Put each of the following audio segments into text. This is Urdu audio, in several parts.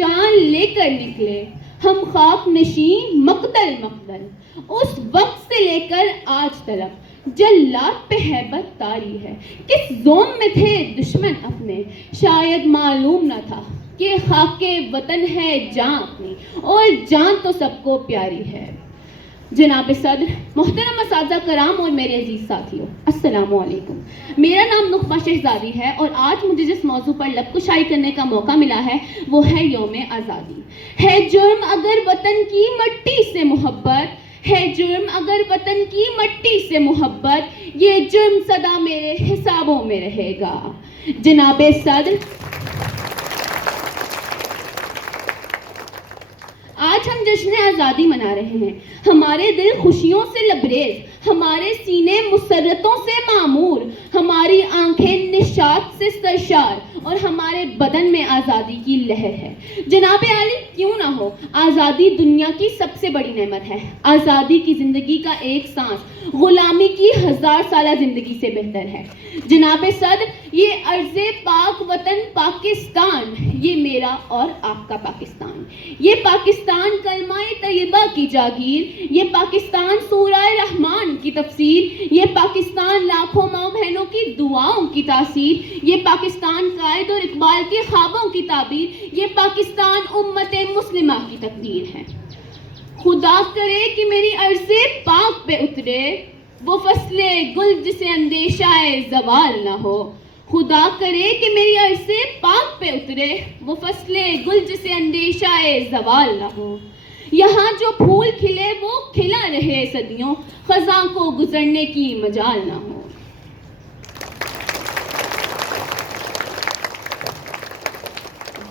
چاند لے کر نکلے ہم خاک نشین مقدل مقدل، اس وقت سے لے کر آج تلک جلات پہ ہیبت طاری ہے۔ کس زوم میں تھے دشمن اپنے، شاید معلوم نہ تھا کہ خاک وطن ہے جان اپنی، اور جان تو سب کو پیاری ہے۔ جناب صدر، محترم اساتذہ کرام اور میرے عزیز ساتھیوں، السلام علیکم۔ میرا نام نخبہ شہزادی ہے اور آج مجھے جس موضوع پر لب کشائی کرنے کا موقع ملا ہے وہ ہے یوم آزادی۔ ہے جرم اگر وطن کی مٹی سے محبت، ہے جرم اگر وطن کی مٹی سے محبت، یہ جرم سدا میرے حسابوں میں رہے گا۔ جناب صدر، آج ہم جشن آزادی منا رہے ہیں۔ ہمارے دل خوشیوں سے لبریز، ہمارے سینے مسرتوں سے معمور، ہماری آنکھیں نشاط سے سرشار اور ہمارے بدن میں آزادی کی لہر ہے۔ جناب عالی، کیوں نہ ہو، آزادی دنیا کی سب سے بڑی نعمت ہے۔ آزادی کی زندگی کا ایک سانس غلامی کی 1000 سالہ زندگی سے بہتر ہے۔ جناب صدر، یہ ارض پاک وطن پاکستان، یہ میرا اور آپ کا پاکستان، یہ پاکستان کلمہ طیبہ کی جاگیر، یہ پاکستان سورہ رحمان کی تفسیر، یہ پاکستان لاکھوں ماں بہنوں کی دعاؤں کی تاثیر، یہ پاکستان قائد اور اقبال کے خوابوں کی تعبیر، یہ پاکستان امت مسلمہ کی تقدیر ہے۔ خدا کرے کہ میری ارض پاک پہ اترے وہ فصل گل جسے اندیشہ زوال نہ ہو۔ خدا کرے کہ میری ارض پاک پہ اترے وہ فصل گل جسے اندیشہ زوال نہ ہو۔ یہاں جو پھول کھلے وہ کھلا رہے صدیوں، خزاں کو گزرنے کی مجال نہ ہو۔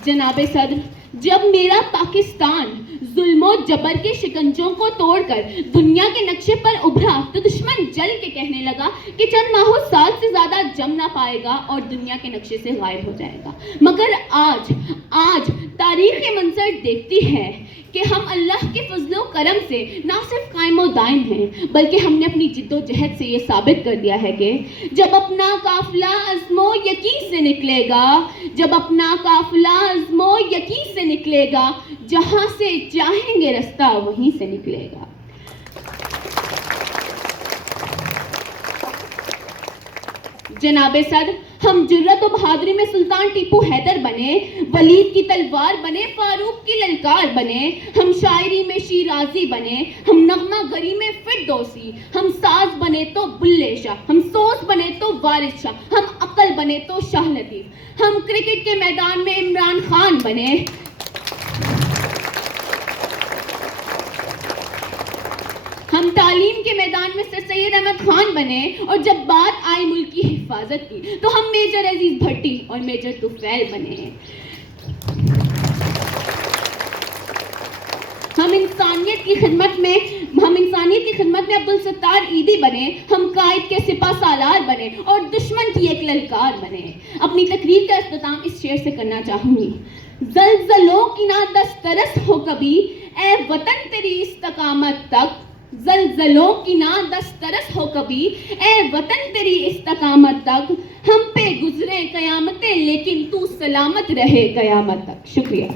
جناب صدر، جب میرا پاکستان ظلم و جبر کے شکنجوں کو توڑ کر دنیا کے نقشے پر ابھرا تو دشمن جل کے کہنے لگا کہ چند ماہوں سال سے زیادہ جم نہ پائے گا اور دنیا کے نقشے سے غائب ہو جائے گا۔ مگر آج تاریخ یہ منظر دیکھتی ہے کہ ہم اللہ کے فضل و کرم سے نہ صرف قائم و دائم ہیں بلکہ ہم نے اپنی جد و جہد سے یہ ثابت کر دیا ہے کہ جب اپنا قافلہ عزم و یقین سے نکلے گا، جب اپنا قافلہ عزم و یقین سے نکلے گا، جہاں سے چاہیں گے رستہ وہیں سے نکلے گا۔ جناب صدر، ہم جرت و بہادری میں سلطان ٹیپو حیدر بنے، ولید کی تلوار بنے، فاروق کی للکار بنے، ہم شاعری میں شیرازی بنے، ہم نغمہ گری میں فردوسی، ہم ساز بنے تو بلے شاہ، ہم سوز بنے تو وارث شاہ، ہم عقل بنے تو شاہ لطیف، ہم کرکٹ کے میدان میں عمران خان بنے، ہم تعلیم کے میدان میں سر سید احمد خان بنے، اور جب بات آئی ملک کی حفاظت کی تو ہم میجر عزیز بھٹی اور میجر طفیل بنے۔ ہم انسانیت کی خدمت میں عبدالستار عیدی بنے، ہم قائد کے سپہ سالار بنے اور دشمن کی ایک للکار بنے۔ اپنی تقریر کا اختتام اس شعر سے کرنا چاہوں گی۔ زلزلوں کی نہ دسترس ہو کبھی اے وطن تیری استقامت تک، زلزلوں کی نہ دسترس ہو کبھی اے وطن تیری استقامت تک، ہم پہ گزرے قیامتیں لیکن تو سلامت رہے قیامت تک۔ شکریہ۔